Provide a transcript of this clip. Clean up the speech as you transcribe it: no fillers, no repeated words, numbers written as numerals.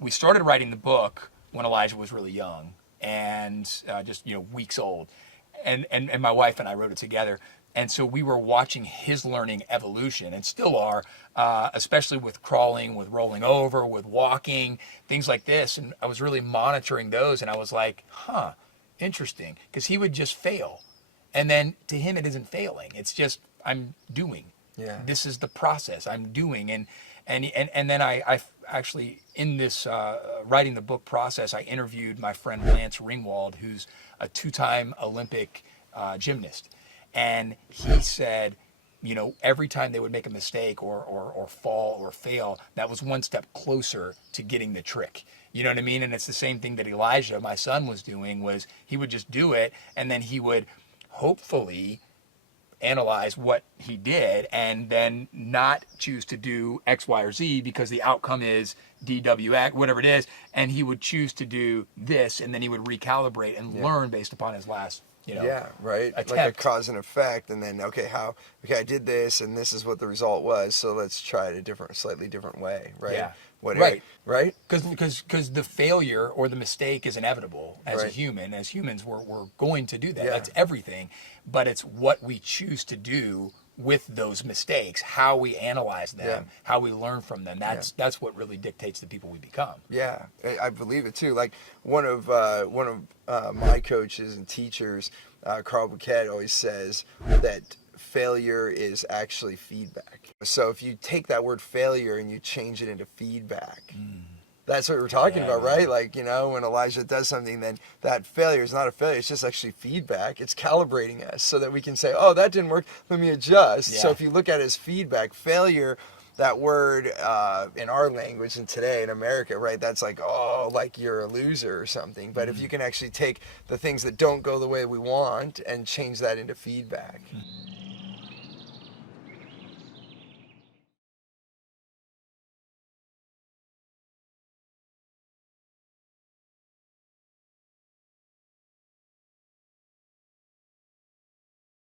we started writing the book when Elijah was really young and just weeks old, and my wife and I wrote it together. And so we were watching his learning evolution, and still are, especially with crawling, with rolling over, with walking, things like this. And I was really monitoring those, and I was like, huh, interesting, because he would just fail. And then to him, it isn't failing. It's just, I'm doing. Yeah. This is the process I'm doing. And then I actually, in this writing the book process, I interviewed my friend Lance Ringwald, who's a 2-time Olympic gymnast. And he said, every time they would make a mistake or fall or fail, that was one step closer to getting the trick. You know what I mean? And it's the same thing that Elijah, my son, was doing, was he would just do it, and then he would hopefully analyze what he did and then not choose to do X, Y, or Z because the outcome is DWX, whatever it is, and he would choose to do this, and then he would recalibrate and learn based upon his last right. attempt. Like a cause and effect, and then I did this, and this is what the result was. So let's try it slightly different way, right? Yeah. Right. Because the failure or the mistake is inevitable as a Right. human. As humans, we're going to do that. Yeah. That's everything. But it's what we choose to do with those mistakes, how we analyze them, how we learn from them. That's what really dictates the people we become. Yeah, I believe it too. Like one of my coaches and teachers, Carl Bouquet, always says that failure is actually feedback. So if you take that word failure and you change it into feedback, that's what we're talking about, right? Like, when Elijah does something, then that failure is not a failure. It's just actually feedback. It's calibrating us so that we can say, oh, that didn't work. Let me adjust. Yeah. So if you look at it as feedback, failure, that word in our language and today in America, right, that's like, oh, like you're a loser or something. But if you can actually take the things that don't go the way we want and change that into feedback.